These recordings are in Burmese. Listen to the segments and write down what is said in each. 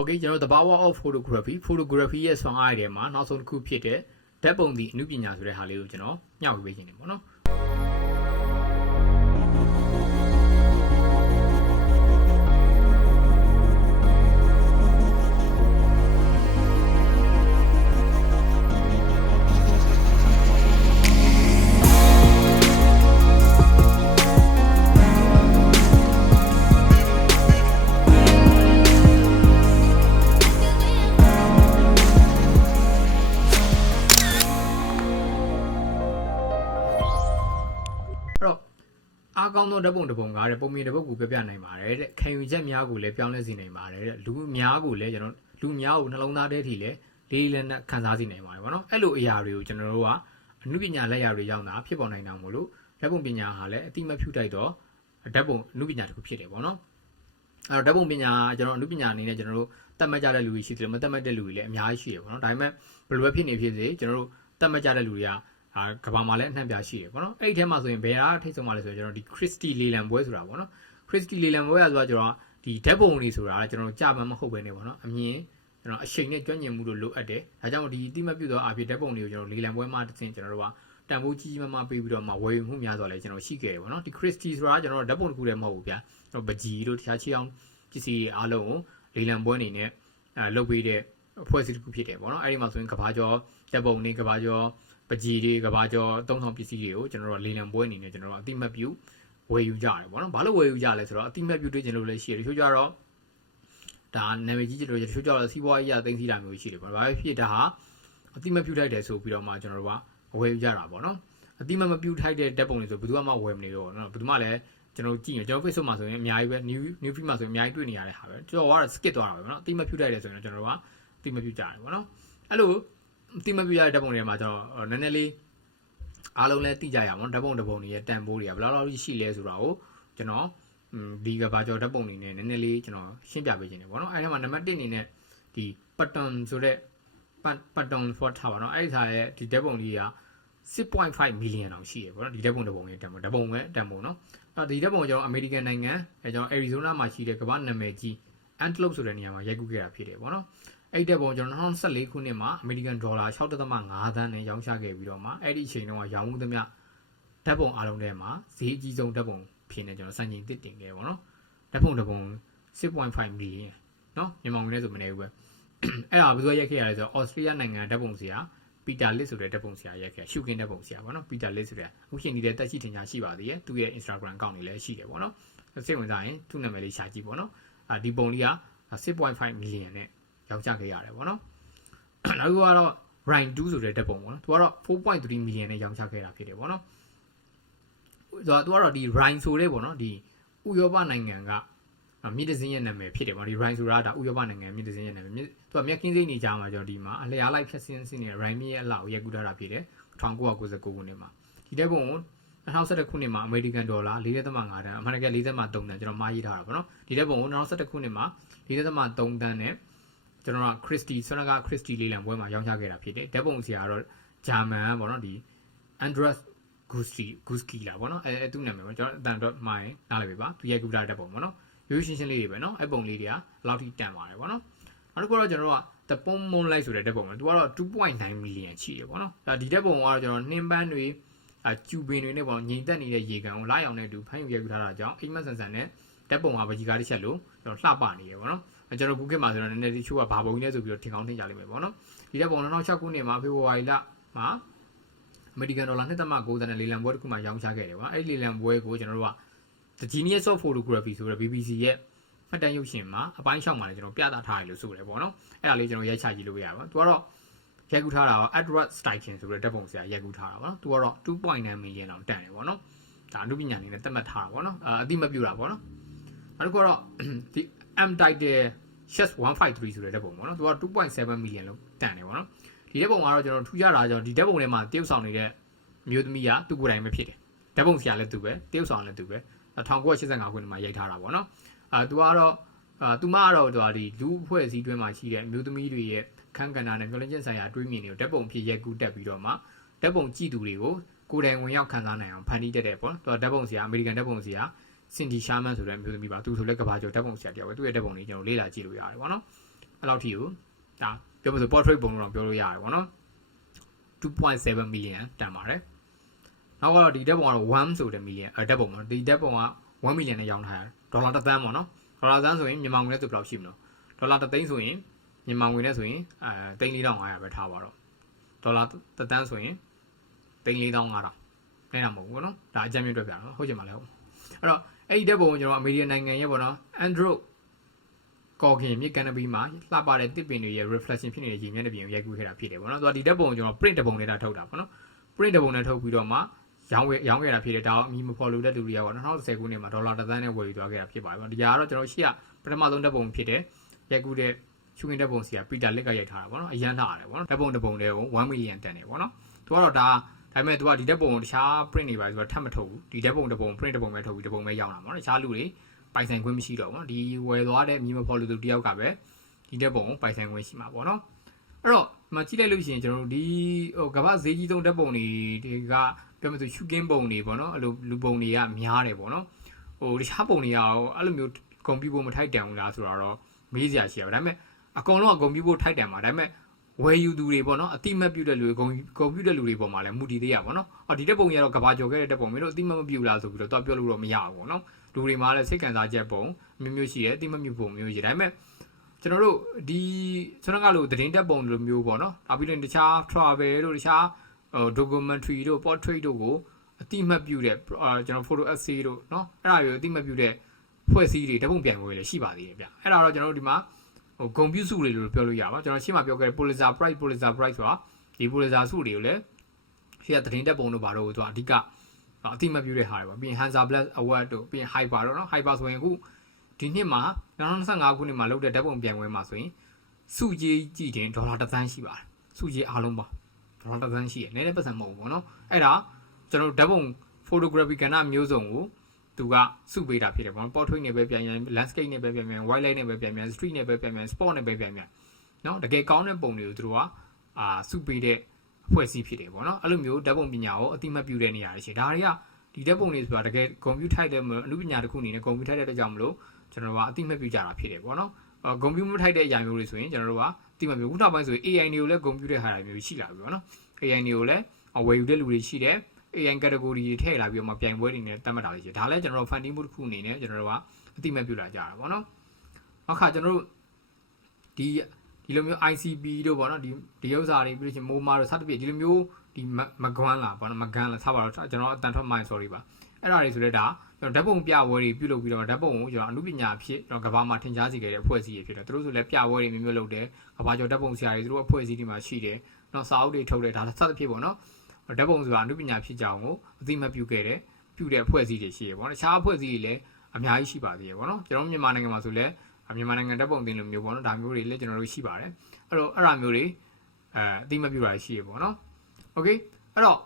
Okay ကျွန်တော်တို့ the power of photography photography ရဲ့ဆွမ်းအားတွေမှာနောက်ဆုံးတစ်ခုဖြစ်တဲ့ဓာတ်ပုံသည့်အနုပညာဆိုတဲ့ဟာလေးကိုကျွန်တော်ညှောက်ပေးခြင်းနေပေါ့နော်။ င်းသောဓာတ်ပုံတစ်ပုံကတဲ့ပုံမြင်တစ်ပုဒ်ကိုပြပြနိုင်ပါတယ်တဲ့ခံယူချက်များကိုလည်းပြောင်းလဲစေနိုင်ပါတယ်တဲ့လူများကိုလည်းကျွန်တော်လူများကိုနှလုံးသားထဲထိလည်းလေးလေးနဲ့ခံစားစေနိုင်ပါတယ်ဗောနော်အဲ့လိုအရာတွေကိုကျွန်တော်တို့ကအမှုပညာလက်ရာတွေရောက်တာဖြစ်ပေါ်နိုင်တာမို့လို့ဓာတ်ပုံပညာဟာလည်းအတိမတ်ဖြူတိုက်တော့ဓာတ်ပုံအမှုပညာတစ်ခုဖြစ်တယ်ဗောနော်အဲ့တော့ဓာတ်ပုံပညာကျွန်တော်အမှုပညာအနေနဲ့ကျွန်တော်တို့တတ်မှတ်ကြတဲ့လူတွေရှိတယ်မတတ်မှတ်တဲ့လူတွေလည်းအများကြီးရှိတယ်ဗောနော်ဒါပေမဲ့ဘယ်လိုပဲဖြစ်နေဖြစ်စေကျွန်တော်တို့တတ်မှတ်ကြတဲ့လူတွေက အာကဘာမှာလည်းအနှံ့ပြရှိတယ်ပေါ့နော်အဲ့ဒီထဲမှာဆိုရင်ဘယ်ဟာထိတ်ဆုံးမှာလဲဆိုရင်ကျွန်တော်ဒီ Christy လေလံပွဲဆိုတာပေါ့နော် Christy လေလံပွဲကဆိုတာကျွန်တော်ဒီဓာတ်ပုံတွေဆိုတာကကျွန်တော်ကြာမှမဟုတ်ပဲနေပေါ့နော်အမြင်ကျွန်တော်အချိန်နဲ့ကြွညင်မှုလို့လိုအပ်တယ်ဒါကြောင့်ဒီအတိမပြုတ်သောအဖြစ်ဓာတ်ပုံတွေကိုကျွန်တော်လေလံပွဲမှာတစ်ဆင့်ကျွန်တော်တို့ကတန်ဖိုးကြီးကြီးမားမားပေးပြီးတော့မှဝယ်ယူမှုများစွာလည်းကျွန်တော်ရှိခဲ့တယ်ပေါ့နော်ဒီ Christy ဆိုတာကကျွန်တော်ဓာတ်ပုံတစ်ခုတည်းမဟုတ်ဘူးဗျာကျွန်တော်ပကြီးတို့တခြားချီအောင်ပစ္စည်းတွေအားလုံးကိုလေလံပွဲအနေနဲ့အဲလုပ်ပေးတဲ့အဖွဲ့အစည်းတစ်ခုဖြစ်တယ်ပေါ့နော်အဲ့ဒီမှာဆိုရင်ကဘာကျော်ဓာတ်ပုံတွေကဘာကျော် ပကြီးတွေကဘာကျော်သုံးဆောင်ပစ္စည်းတွေကိုကျွန်တော်တို့လေလံပွဲအနေနဲ့ကျွန်တော်တို့အတိမတ်ပြုဝယ်ယူကြတယ်ပေါ့နော်ဘာလို့ဝယ်ယူကြလဲဆိုတော့အတိမတ်ပြုတွေ့ကျင်လို့လည်းရှိတယ်တချို့ကြတော့ဒါနာမည်ကြီးကျလို့တချို့ကြတော့စီးပွားရေးအသိသိတာမျိုးရှိတယ်ပေါ့ဘာပဲဖြစ်ဒါဟာအတိမတ်ပြုထိုက်တယ်ဆိုပြီးတော့မှကျွန်တော်တို့ကဝယ်ယူကြတာပေါ့နော်အတိမတ်မပြုထိုက်တဲ့ဓာတ်ပုံတွေဆိုဘယ်သူမှဝယ်မနေတော့နော်ဘယ်သူမှလည်းကျွန်တော်ကြည့်ရကျွန်တော် Facebook မှာဆိုရင်အများကြီးပဲ new new feed မှာဆိုရင်အများကြီးတွေ့နေရတဲ့ဟာပဲကျွန်တော်ကတော့ skip သွားတာပဲပေါ့နော်အတိမတ်ပြုထိုက်တယ်ဆိုရင်ကျွန်တော်တို့ကအတိမတ်ပြုကြတယ်ပေါ့နော်အဲ့လိုအ တိမတ်ပြုရတဲ့ဓာတ်ပုံတွေမှာကျွန်တော်နည်းနည်းလေးအားလုံးလည်းသိကြရအောင်ဓာတ်ပုံတစ်ပုံတွေရဲ့တန်ဖိုးတွေကဘယ်လောက်လောက်ရှိလဲဆိုတာကိုကျွန်တော်ဒီကဘာကျော်ဓာတ်ပုံတွေနဲ့နည်းနည်းလေးကျွန်တော်ရှင်းပြပေးခြင်းတယ်ပေါ့နော်အဲဒီမှာနံပါတ်1အနေနဲ့ဒီ pattern ဆိုတဲ့ pattern for ထားပါတော့အဲ့ဒီထားရဲ့ဒီဓာတ်ပုံလေးက6.5 million တောင်ရှိရပေါ့နော်ဒီဓာတ်ပုံတစ်ပုံလေးတန်ဖိုးဓာတ်ပုံပဲတန်ဖိုးနော်အဲ့ဒီဓာတ်ပုံကျွန်တော်အမေရိကန်နိုင်ငံအဲကျွန်တော် Arizona မှာရှိတဲ့ကမ္ဘာနာမည်ကြီး Antelope ဆိုတဲ့နေရာမှာရိုက်ကူးခဲ့တာဖြစ်တယ်ပေါ့နော် အဲ့တဲ့ပုံကျွန်တော်2014ခုနှစ်မှာအမေရိကန်ဒေါ်လာ6.5သန်းနဲ့ရောင်းချခဲ့ပြီးတော့မှအဲ့ဒီအချိန်တုန်းကရောင်းမှုသမျှဓာတ်ပုံအားလုံးထဲမှာဈေးအကြီးဆုံးဓာတ်ပုံဖြစ်နေကျွန်တော်စံချိန်တစ်တင်ခဲ့ပေါ့နော်ဓာတ်ပုံတစ်ပုံ6.5 million နော်မြန်မာငွေနဲ့ဆိုမနေဘူးပဲအဲ့ဒါဘယ်သူရိုက်ခဲ့ရလဲဆိုတော့ Australia နိုင်ငံဓာတ်ပုံဆရာပီတာလစ်ဆိုတဲ့ဓာတ်ပုံဆရာရိုက်ခဲ့ရှုကင်းဓာတ်ပုံဆရာပေါ့နော်ပီတာလစ်ဆိုတဲ့အခုရှင်နေတဲ့တက်ရှိထင်ရှားရှိပါသေးရဲ့သူရဲ့ Instagram account တွေလည်းရှိတယ်ပေါ့နော်စိတ်ဝင်စားရင်သူ့နာမည်လေးရှာကြည့်ပေါ့နော်အာဒီပုံလေးက6.5 million နဲ့ ရောင်းချခဲ့ရတယ်ပေါ့နော်နောက်တစ်ခုကတော့ Rhine 2ဆိုတဲ့ဓာတ်ပုံပေါ့နော်သူကတော့4.3 million နဲ့ရောင်းချခဲ့တာဖြစ်တယ်ပေါ့နော်သူကသူကတော့ဒီ Rhine ဆိုတဲ့ပေါ့နော်ဒီဥရောပနိုင်ငံကမြစ်တစင်းရဲ့နာမည်ဖြစ်တယ်ပေါ့ဒီ Rhine ဆိုတာဒါဥရောပနိုင်ငံမြစ်တစင်းရဲ့နာမည်မြစ်သူကမြက်ခင်းစိတ်နေကြမှာကျွန်တော်ဒီမှာအလျားလိုက်ဖြတ်စင်းစင်းနေတဲ့ Rhine မြစ်ရဲ့အလှကိုရိုက်ကူးထားတာဖြစ်တယ်1999ခုနှစ်မှာဒီဓာတ်ပုံကို2011ခုနှစ်မှာအမေရိကန်ဒေါ်လာ4.5တန်းအမှန်တကယ်4.3တန်းကျွန်တော်မှားရေးထားတာပေါ့နော်ဒီဓာတ်ပုံကို2011ခုနှစ်မှာ4.3တန်းနဲ့ ကျွန်တော်ကခရစ်စတီဆွမ်းကခရစ်စတီလေးလံပွဲမှာရောင်းချခဲ့တာဖြစ်တယ်ဓာတ်ပုံဆရာကတော့ဂျာမန်ပေါ့နော်ဒီအန်ဒရက်ဂူစတီဂူစကီလာပေါ့နော်အဲအဲသူ့နာမည်ပေါ့ကျွန်တော်အတန်တော့မိုင်းနားလည်ပြီပါသူရိုက်ကူတာဓာတ်ပုံပေါ့နော်ရိုးရှင်းရှင်းလေးတွေပဲနော်အဲပုံလေးတွေကဘယ်လောက်ထိတန်ပါတယ်ပေါ့နော်နောက်တစ်ခုတော့ကျွန်တော်က the pom moonlight ဆိုတဲ့ဓာတ်ပုံပေါ့သူကတော့2.9 million ရှိတယ်ပေါ့နော်ဒါဒီဓာတ်ပုံကတော့ကျွန်တော်နှင်းပန်းတွေအကျူပင်တွေနဲ့ပေါ့ငြိမ်သက်နေတဲ့ရေကန်ကိုလာရောက်နေတူဖမ်းယူရိုက်ကူထားတာကြောင့်အိမ်မက်ဆန်ဆန်နဲ့ဓာတ်ပုံကပကြီးကားတစ်ချက်လို့ကျွန်တော်လှပနေရပေါ့နော် ကျွန်တော်ခုခေတ်မှာဆိုတော့နည်းနည်းဒီချိုးကဘာပုံကြီးလဲဆိုပြီးတော့ထင်ကောင်းထင်ကြလိမ့်မယ်ပေါ့နော်ဒီတဲ့ပုံ2006ခုနှစ်မှာဖေဖော်ဝါရီလမှာအမေရိကန်ဒေါ်လာ2.9သန်းနဲ့လေလံပွဲတစ်ခုမှရောင်းချခဲ့တယ်ပေါ့အဲ့ဒီလေလံပွဲကိုကျွန်တော်တို့က The Genius of Photography ဆိုတဲ့ BBC ရဲ့မှတ်တမ်းရုပ်ရှင်မှာအပိုင်း6မှာလည်းကျွန်တော်ပြသထားတယ်လို့ဆိုတယ်ပေါ့နော်အဲ့ဒါလေးကျွန်တော်ရိုက်ချကြည့်လို့ရပါဘူးသူကတော့ရိုက်ကူးထားတာက Edward Steichen ဆိုတဲ့ဓာတ်ပုံဆရာရိုက်ကူးထားတာပေါ့နော်သူကတော့2.9 million လောက်တန်တယ်ပေါ့နော်ဒါအမှုပညာအနေနဲ့သတ်မှတ်ထားတာပေါ့နော်အတိမပြူတာပေါ့နော်နောက်တစ်ခုကတော့ဒီ M title Chess 153ဆိုတဲ့ဓာတ်ပုံပေါ့နော်သူက2.7 million လို့တန်တယ်ပေါ့နော်ဒီဓာတ်ပုံကတော့ကျွန်တော်ထူးခြားတာကြောင့်ဒီဓာတ်ပုံထဲမှာတရုတ်ဆောင်နေတဲ့အမျိုးသမီးကသူ့ကိုယ်တိုင်ပဲဖြစ်တယ်ဓာတ်ပုံဆရာလည်းသူပဲတရုတ်ဆောင်လည်းသူပဲ1985ခုနှစ်မှာရိုက်ထားတာပေါ့နော်အာသူကတော့အာသူမကတော့သူကဒီလူအဖွဲ့အစည်းတွင်းမှာရှိတဲ့အမျိုးသမီးတွေရဲ့ခန်းကဏ္ဍနဲ့မျောလင့်ချက်ဆိုင်ရာတွေးမြင်တွေကိုဓာတ်ပုံဖြစ်ရိုက်ကူးတက်ပြီးတော့မှဓာတ်ပုံကြည့်သူတွေကိုကိုယ်တိုင်ဝင်ရောက်ခံစားနိုင်အောင်ဖန်တီးတတ်တယ်ပေါ့နော်သူကဓာတ်ပုံဆရာအမေရိကန်ဓာတ်ပုံဆရာ စင်ဒီရှာမန်ဆိုတဲ့အမျိုးသမီးပါသူဆိုလည်းကဘာကျော်ဓာတ်ပုံဆရာတယောက်ပဲသူ့ရဲ့ဓာတ်ပုံလေးကျွန်တော်လေ့လာကြည့်လို့ရတယ်ပေါ့နော်အဲ့လောက်ထိကိုဒါပြောမလို့ portrait ပုံလို့တော့ပြောလို့ရတယ်ပေါ့နော်2.7 million တန်ပါတယ်နောက်ကတော့ဒီဓာတ်ပုံကတော့1ဆိုတဲ့ million အဲဓာတ်ပုံပေါ့ဒီဓာတ်ပုံက1 million နဲ့ရောင်းထားတာဒေါ်လာတစ်သန်းပေါ့နော်ဒေါ်လာသန်းဆိုရင်မြန်မာငွေနဲ့သူဘယ်လောက်ရှိမလို့ဒေါ်လာတစ်သိန်းဆိုရင်မြန်မာငွေနဲ့ဆိုရင်အဲ3,500ပဲထားပါတော့ဒေါ်လာတစ်သန်းဆိုရင်3,500နဲ့တာမဟုတ်ဘူးပေါ့နော်ဒါအကြမ်းမြင့်တွက်ပြတော့ဟုတ်ချင်ပါလဲဟုတ် အဲ့တော့အဲ့ဒီဓာတ်ပုံကိုကျွန်တော်အမေရိကန်နိုင်ငံရဲ့ပေါ့နော် Android ကော်ခင်မြစ်ကန်နပီမှာလှပတဲ့တစ်ပင်တွေရဲ့ reflection ဖြစ်နေတဲ့ရေမျက်နှာပြင်ကိုရိုက်ကူးခဲ့တာဖြစ်တယ်ပေါ့နော်။သူကဒီဓာတ်ပုံကိုကျွန်တော် print တစ်ပုံနဲ့တာထုတ်တာပေါ့နော်။ print တစ်ပုံနဲ့ထုတ်ပြီးတော့မှရောင်းဝယ်ရောင်းခဲ့တာဖြစ်တယ်ဒါအမီမဖော်လို့တဲ့လူတွေကပေါ့2010ခုနှစ်မှာဒေါ်လာတစ်သန်းနဲ့ဝယ်ယူသွားခဲ့တာဖြစ်ပါတယ်ပေါ့။ဒီဟာကတော့ကျွန်တော်ရှေ့ကပထမဆုံးဓာတ်ပုံဖြစ်တဲ့ရိုက်ကူးတဲ့ချူကင်းဓာတ်ပုံစီကပီတာလက်ကရိုက်ထားတာပေါ့နော်။အရန်လှရတယ်ပေါ့နော်။ဓာတ်ပုံတစ်ပုံတည်းကို1 million တန်တယ်ပေါ့နော်။သူကတော့ဒါ ဒါပေမဲ့ तू ကဒီဓာတ်ပုံကိုတခြား print နေပါဆိုတော့ထပ်မထုတ်ဘူးဒီဓာတ်ပုံတစ်ပုံ print တစ်ပုံပဲထုတ်ပြီးတစ်ပုံပဲရောင်းတာပေါ့နော်တခြားလူတွေပိုင်ဆိုင်ခွင့်မရှိတော့ဘူးနော်ဒီဝယ်သွားတဲ့မြေမဖော်လူသူတယောက်ကပဲဒီဓာတ်ပုံကိုပိုင်ဆိုင်ခွင့်ရှိမှာပေါ့နော်အဲ့တော့ဒီမှာကြည့်လိုက်လို့ရှိရင်ကျွန်တော်တို့ဒီဟိုကမ္ဘာဈေးကြီးဆုံးဓာတ်ပုံတွေကပြောမှဆိုရှုကင်းပုံတွေပေါ့နော်အဲ့လိုလူပုံတွေကများတယ်ပေါ့နော်ဟိုတခြားပုံတွေကအဲ့လိုမျိုးဂုံပြူပုံမထိုက်တန်ဘူးလားဆိုတော့မေးစရာရှိရပါဒါပေမဲ့အကောင်လုံးကဂုံပြူပုံထိုက်တန်ပါဒါပေမဲ့ ဝယ်ယူသူတွေပေါ့နော်အတိမတ်ပြုတဲ့လူတွေဂုံဂုံပြုတဲ့လူတွေပေါ်မှာလည်းမူတည်သေးရပါတော့။အော်ဒီတက်ပုံကြီးကတော့ကဘာကျော်ခဲ့တဲ့တက်ပုံမင်းတို့အတိမတ်မပြုလားဆိုပြီးတော့တော့ပြောလို့တော့မရဘူးပေါ့နော်။လူတွေမှာလည်းစိတ်ကံစားချက်ပုံမျိုးမျိုးရှိတယ်အတိမတ်ပြုပုံမျိုးရှိတယ်။ဒါပေမဲ့ကျွန်တော်တို့ဒီကျွန်တော်ကလို့သတင်းတက်ပုံလိုမျိုးပေါ့နော်။နောက်ပြီးတော့တခြား travel တို့တခြား documentary တို့ portrait တို့ကိုအတိမတ်ပြုတဲ့ကျွန်တော် photo essay တို့နော်အဲ့ဒါတွေကိုအတိမတ်ပြုတဲ့ဖွဲ့စည်းတွေဓပုံပြန်ပွဲလည်းရှိပါသေးတယ်ဗျ။အဲ့ဒါတော့ကျွန်တော်တို့ဒီမှာ ဟိုဂုံပြုစုတွေလို့ပြောလို့ရပါကျွန်တော်ရှင်းမပြောခဲ့တဲ့ Pulitzer Prize Pulitzer Prize ဆိုတာဒီ Pulitzer စုတွေကိုလည်းရှေ့ကသတင်းတက်ပုံတို့ဘာလို့သူကအဓိကအတိမတ်ပြုတဲ့ဟာတွေပါပြီးရင် Hansa Black Award တို့ပြီးရင် Hyper တို့နော် Hyper ဆိုရင်အခုဒီနှစ်မှာ2025ခုနှစ်မှာလုပ်တဲ့ဓာတ်ပုံပြန်ပွဲမှာဆိုရင်စုကြီးကြည့်တင်ဒေါ်လာတစ်သန်းရှိပါတယ်စုကြီးအားလုံးပါဒေါ်လာတစ်သန်းရှိတယ်နည်းနည်းပတ်စံမဟုတ်ဘူးပေါ့နော်အဲ့ဒါကျွန်တော်ဓာတ်ပုံ photography ကဏ္ဍမျိုးစုံကို သူကစုပေးတာဖြစ်တယ်ပေါ့နော် portrait နဲ့ပဲပြန်ပြန် landscape နဲ့ပဲပြန်ပြန် wildlife နဲ့ပဲပြန်ပြန် street နဲ့ပဲပြန်ပြန် sport နဲ့ပဲပြန်ပြန်နော်တကယ်ကောင်းတဲ့ပုံတွေကိုသူတို့ကအာစုပေးတဲ့အဖွဲ့အစည်းဖြစ်တယ်ပေါ့နော်အဲ့လိုမျိုးဓာတ်ပုံပညာကိုအတိမတ်ပြုတဲ့နေရာတွေရှိဒါတွေကဒီဓာတ်ပုံတွေဆိုတာတကယ်ကွန်ပျူတာထိုက်တဲ့အမှုပညာတစ်ခုအနေနဲ့ကွန်ပျူတာထိုက်တဲ့အတွက်ကြောင့်မလို့ကျွန်တော်တို့ကအတိမတ်ပြုကြတာဖြစ်တယ်ပေါ့နော်အော်ကွန်ပျူတာမထိုက်တဲ့အရာမျိုးတွေဆိုရင်ကျွန်တော်တို့ကအတိမတ်ပြုခုနောက်ပိုင်းဆိုရင် AI တွေကိုလည်းကွန်ပျူတာဟာတာမျိုးရှိလာပြီပေါ့နော် AI တွေကိုလည်းဝယ်ယူတဲ့လူတွေရှိတယ် AI category တွေထည့်လာပြီးတော့မှပြိုင်ပွဲတွေနဲ့တတ်မှတ်တာလေးရှိတယ်ဒါလည်းကျွန်တော်တို့ funding မှုတစ်ခုအနေနဲ့ကျွန်တော်တို့ကအတိမတ်ပြုလာကြတာပေါ့နော်နောက်ခါကျွန်တော်တို့ဒီဒီလိုမျိုး ICP တို့ပေါ့နော်ဒီဒီဥစ္စာတွေပြီးလို့ချင်းမိုးမာတို့စသဖြင့်ဒီလိုမျိုးဒီမကွမ်းလာပေါ့နော်မကန်လာစပါတော့ကျွန်တော်အတန်ထွက်မိုင်း sorry ပါအဲ့ဒါတွေဆိုတော့ဒါကျွန်တော်ဓာတ်ပုံပြပွဲတွေပြုလုပ်ပြီးတော့ဓာတ်ပုံကိုကျွန်တော်အမှုပညာဖြစ်ကျွန်တော်ကဘာမှာထင်ရှားစေခဲ့တဲ့အဖွဲ့အစည်းတွေဖြစ်တယ်သူတို့ဆိုလည်းပြပွဲတွေမျိုးမျိုးလုပ်တယ်ကဘာကျော်ဓာတ်ပုံဆရာတွေသူတို့အဖွဲ့အစည်းတွေမှာရှိတယ်နောက်စာအုပ်တွေထုတ်တယ်ဒါစသဖြင့်ပေါ့နော် ဓာတ်ပုံဆိုတာအမှုပညာဖြစ်ကြအောင်ကိုအသိမှတ်ပြုခဲ့တယ်ပြုတဲ့အဖွဲ့အစည်းတွေရှိရပေါ့နော်တခြားအဖွဲ့အစည်းတွေလည်းအများကြီးရှိပါသေးတယ်ပေါ့နော်ကျွန်တော်မြန်မာနိုင်ငံမှာဆိုလည်းမြန်မာနိုင်ငံဓာတ်ပုံတင်လိုမျိုးပေါ့နော်ဒါမျိုးတွေလည်းကျွန်တော်တို့ရှိပါတယ်အဲ့တော့အဲ့ဒါမျိုးတွေအဲအသိမှတ်ပြုတာရှိရပေါ့နော်โอเคအဲ့တော့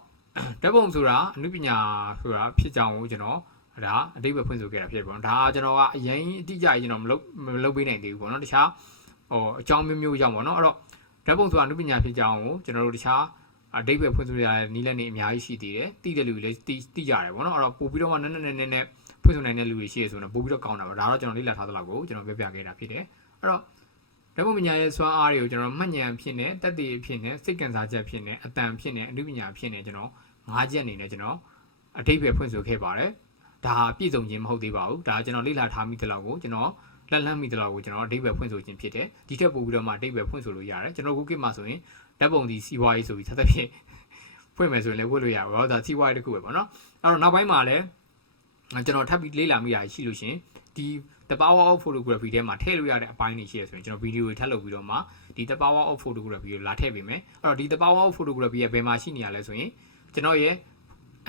ဓာတ်ပုံဆိုတာအမှုပညာဆိုတာဖြစ်ကြအောင်ကိုကျွန်တော်ဒါအတိတ်ပဲဖွင့်ဆိုခဲ့တာဖြစ်ပေါ့နော်ဒါကျွန်တော်ကအရင်အတိအကျကျွန်တော်မလုပ်မလုပ်ပေးနိုင်သေးဘူးပေါ့နော်တခြားဟိုအကြောင်းမျိုးမျိုးကြောင့်ပေါ့နော်အဲ့တော့ဓာတ်ပုံဆိုတာအမှုပညာဖြစ်ကြအောင်ကိုကျွန်တော်တို့တခြား အတိတ်ပဲဖွင့်ဆိုရတဲ့နီးလက်နေအများကြီးရှိသေးတယ်တိတဲ့လူတွေလည်းတိတိကြတယ်ပေါ့နော်အဲ့တော့ပို့ပြီးတော့မှနည်းနည်းနည်းနည်းဖွင့်ဆိုနိုင်တဲ့လူတွေရှိရဆိုတော့ပို့ပြီးတော့ကောင်းတာပါဒါတော့ကျွန်တော်လေ့လာထားသလောက်ကိုကျွန်တော်ပြပြခဲ့တာဖြစ်တယ်အဲ့တော့ဓာတ်ပုံပညာရဲ့စွမ်းအားတွေကိုကျွန်တော်မှတ်ဉာဏ်ဖြစ်နေတက်တည်ဖြစ်နေစိတ်ကံစားချက်ဖြစ်နေအတန်ဖြစ်နေအနုပညာဖြစ်နေကျွန်တော်ငါးချက်အနေနဲ့ကျွန်တော်အတိတ်ပဲဖွင့်ဆိုခဲ့ပါတယ်ဒါဟာပြည့်စုံခြင်းမဟုတ်သေးပါဘူးဒါကျွန်တော်လေ့လာထားမိသလောက်ကိုကျွန်တော်လက်လန်းမိသလောက်ကိုကျွန်တော်အတိတ်ပဲဖွင့်ဆိုခြင်းဖြစ်တယ်ဒီထက်ပိုပြီးတော့မှအတိတ်ပဲဖွင့်ဆိုလို့ရတယ်ကျွန်တော်ခုခေတ်မှာဆိုရင် ဓာတ်ပုံဒီစီဝါရေးဆိုပြီးသက်သက်ဖြင့်ဖွင့်မယ်ဆိုရင်လည်းဝတ်လို့ရပါတော့ဒါစီဝါရေးတစ်ခုပဲပေါ့နော်အဲ့တော့နောက်ပိုင်းမှာလည်းကျွန်တော်ထပ်ပြီးလေ့လာမိတာရှိလို့ရှင်ဒီ the power of photography ထဲမှာထည့်လို့ရတဲ့အပိုင်းတွေရှိရဆိုရင်ကျွန်တော်ဗီဒီယိုတွေထပ်လုပ်ပြီးတော့မှဒီ the power of photography ကိုလာထည့်ပေးမယ်အဲ့တော့ဒီ the power of photography ရဲ့ဘယ်မှာရှိနေရလဲဆိုရင်ကျွန်တော်ရဲ့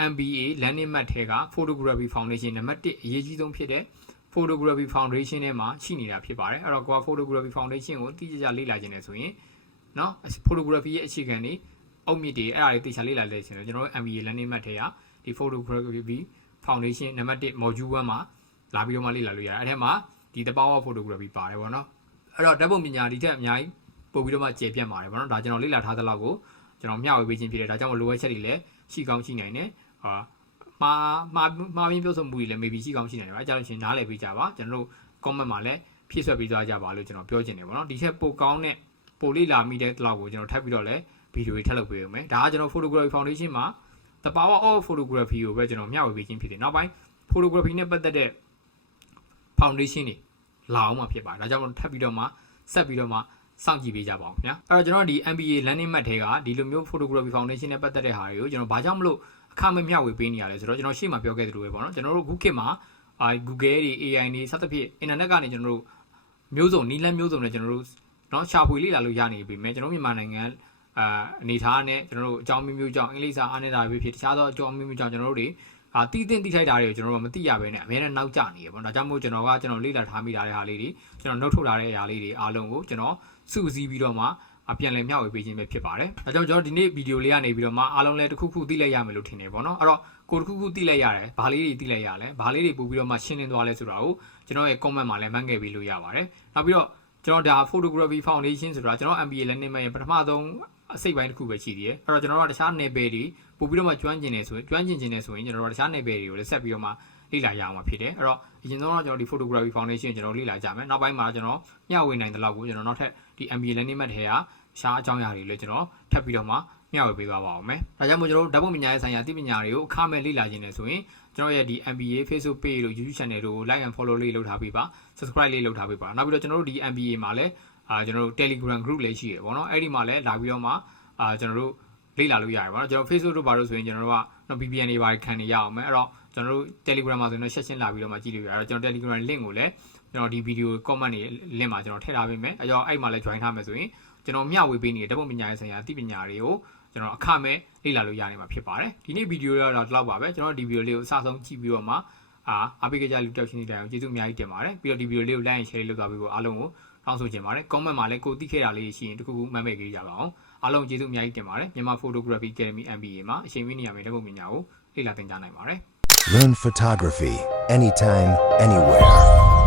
MBA learning mat ထဲက photography foundation နံပါတ်1အရေးကြီးဆုံးဖြစ်တဲ့ photography foundation ထဲမှာရှိနေတာဖြစ်ပါတယ်အဲ့တော့ကိုက photography foundation ကိုတိကျကျလေ့လာခြင်းနဲ့ဆိုရင် နော် photography ရဲ့အခြေခံတွေအုတ်မြစ်တွေအဲ့ဒါတွေတေချာလေ့လာလေ့ရှင်တယ်ကျွန်တော်တို့ MBA learning map ထဲကဒီ photography foundation နံပါတ်1 module 1မှာလာပြီးတော့မှလေ့လာလို့ရတယ်အဲ့ထဲမှာဒီတဘာဝ photography ပါတယ်ဗောနော်အဲ့တော့ဓာတ်ပုံပညာဒီထက်အများကြီးပို့ပြီးတော့မှကျေပြတ်ပါတယ်ဗောနော်ဒါကျွန်တော်လေ့လာထားသလောက်ကိုကျွန်တော်မျှဝေပေးခြင်းဖြစ်တယ်ဒါကြောင့်မလိုအပ်ချက်တွေလည်းရှိကောင်းရှိနိုင်တယ်ဟာမှာမှာမှာပြင်းပြောဆိုမှုတွေလည်း maybe ရှိကောင်းရှိနိုင်တယ်ဗောအဲ့ကြောင့်ရှင်နားလည်ပေးကြပါကျွန်တော်တို့ comment မှာလည်းဖြည့်ဆွတ်ပေးသွားကြပါလို့ကျွန်တော်ပြောချင်တယ်ဗောနော်ဒီထက်ပိုကောင်းတဲ့ ပိုလေးလာမိတဲ့တလောက်ကိုကျွန်တော်ထပ်ပြီးတော့လည်းဗီဒီယိုတွေထပ်လုပ်ပေးဦးမယ်ဒါကကျွန်တော် photography foundation မှာ the power of photography ကိုပဲကျွန်တော်မျှဝေပေးခြင်းဖြစ်တယ်နောက်ပိုင်း photography နဲ့ပတ်သက်တဲ့ foundation တွေလာအောင်မှာဖြစ်ပါတယ်ဒါကြောင့်မို့ထပ်ပြီးတော့မှဆက်ပြီးတော့မှစောင့်ကြည့်ပေးကြပါအောင်ခင်ဗျာအဲ့တော့ကျွန်တော်ဒီ MBA learning mat ထဲကဒီလိုမျိုး photography foundation နဲ့ပတ်သက်တဲ့ဟာတွေကိုကျွန်တော်ဘာကြောင့်မလို့အခမဲ့မျှဝေပေးနေရလဲဆိုတော့ကျွန်တော်ရှေ့မှာပြောခဲ့သလိုပဲပေါ့နော်ကျွန်တော်တို့ခုခေတ်မှာအာ Google တွေ AI တွေစသဖြင့် internet ကနေကျွန်တော်တို့မျိုးစုံနီးလန်းမျိုးစုံနဲ့ကျွန်တော်တို့ နော်ရှာဖွေလေ့လာလို့ရနေပြီမဲ့ကျွန်တော်မြန်မာနိုင်ငံအာအနေထားနဲ့ကျွန်တော်တို့အကြောင်းမျိုးမျိုးကြောင့်အင်္ဂလိပ်စာအားနည်းတာပဲဖြစ်တခြားသောအကြောင်းမျိုးမျိုးကြောင့်ကျွန်တော်တို့တွေအာတီးတင်တိထိုက်တာတွေကိုကျွန်တော်တို့မသိရဘဲနဲ့အများနဲ့နောက်ကျနေရပေါ့။ဒါကြောင့်မို့ကျွန်တော်ကကျွန်တော်လေ့လာထားမိတာတဲ့ဟာလေးတွေကျွန်တော်နှုတ်ထုတ်ထားတဲ့အရာလေးတွေအားလုံးကိုကျွန်တော်စုစည်းပြီးတော့မှအပြန်လည်မျှဝေပေးခြင်းပဲဖြစ်ပါတယ်။ဒါကြောင့်ကျွန်တော်ဒီနေ့ဗီဒီယိုလေးကနေပြီးတော့မှအားလုံးလည်းတစ်ခုခုသိလိုက်ရမယ်လို့ထင်နေပေါ့နော်။အဲ့တော့ကိုတစ်ခုခုသိလိုက်ရတယ်။ဘာလေးတွေသိလိုက်ရလဲ။ဘာလေးတွေပို့ပြီးတော့မှရှင်းလင်းသွားလဲဆိုတာကိုကျွန်တော်ရဲ့ comment မှာလည်းမှတ်ခဲ့ပြီးလို့ရပါတယ်။နောက်ပြီးတော့ ကျွန်တော်ဒါ photography foundation ဆိုတာကျွန်တော် MBA လည်းနေမဲ့ပထမဆုံးအစိတ်ပိုင်းတစ်ခုပဲရှိသေးတယ်။အဲ့တော့ကျွန်တော်တို့ကတခြား level တွေပို့ပြီးတော့မှကျွမ်းကျင်နေဆိုရင်ကျွမ်းကျင်ကျင်နေဆိုရင်ကျွန်တော်တို့ကတခြား level တွေကိုလည်းဆက်ပြီးတော့မှလေ့လာရအောင်မှာဖြစ်တယ်။အဲ့တော့အရင်ဆုံးတော့ကျွန်တော်ဒီ photography foundation ကိုကျွန်တော်လေ့လာကြမယ်။နောက်ပိုင်းမှာကျွန်တော်မျှဝေနိုင်တဲ့လောက်ကိုကျွန်တော်နောက်ထပ်ဒီ MBA လည်းနေမဲ့ထဲကရှားအကြောင်းအရာတွေလည်းကျွန်တော်ထပ်ပြီးတော့မှမျှဝေပေးသွားပါအောင်မယ်။ဒါကြောင့်မို့ကျွန်တော်တို့ဓာတ်ပုံပညာရေးဆိုင်ရာအသိပညာတွေကိုအခမဲ့လေ့လာခြင်းနဲ့ဆိုရင် ကျွန်တော်ရဲ့ဒီ MBA Facebook page တို့ YouTube channel တို့ like and follow လေးလုပ်ထားပေးပါ subscribe လေးလုပ်ထားပေးပါနောက်ပြီးတော့ကျွန်တော်တို့ဒီ MBA မှာလည်းအာကျွန်တော်တို့ Telegram group လည်းရှိရပေါ့နော်အဲ့ဒီမှာလည်းလာပြီးတော့မှအာကျွန်တော်တို့လေ့လာလို့ရတယ်ပေါ့နော်ကျွန်တော် Facebook တို့ဘာလို့ဆိုရင်ကျွန်တော်တို့က VPN တွေဘာတွေခံနေရအောင်မယ်အဲ့တော့ကျွန်တော်တို့ Telegram မှာဆိုရင်တော့ဆက်ရှင်းလာပြီးတော့မှကြည့်လို့ရတယ်အဲ့တော့ကျွန်တော် Telegram link ကိုလည်းကျွန်တော်ဒီ video comment တွေ link မှာကျွန်တော်ထည့်ထားပေးမယ်အဲ့တော့အဲ့မှာလည်း join ထားမယ်ဆိုရင်ကျွန်တော်မျှဝေပေးနေတဲ့ဓာတ်ပုံပညာရေးဆိုင်ရာအသိပညာတွေကိုကျွန်တော်အခမဲ့ လေ့လာလို့ရနေမှာဖြစ်ပါတယ်ဒီနေ့ဗီဒီယိုကတော့ဒီလောက်ပါပဲကျွန်တော်ဒီဗီဒီယိုလေးကိုအစဆုံးကြည့်ပြီးတော့မှအာအားပေးကြကြလူတက်ရှင်နေတဲ့အောင်ကျေးဇူးအများကြီးတင်ပါတယ်ပြီးတော့ဒီဗီဒီယိုလေးကို like and share လုပ်သွားပြီးတော့အားလုံးကိုတောင်းဆိုချင်ပါတယ် comment မှာလည်းကိုသိခဲ့တာလေးရှိရင်တခုခုမှတ်မဲ့ကြကြပါအောင်အားလုံးကျေးဇူးအများကြီးတင်ပါတယ်မြန်မာ Photography Academy MBA မှာအချိန်မီနေရာမှာဓာတ်ပုံပညာကိုလေ့လာသင်ကြားနိုင်ပါတယ် Learn photography anytime, anywhere.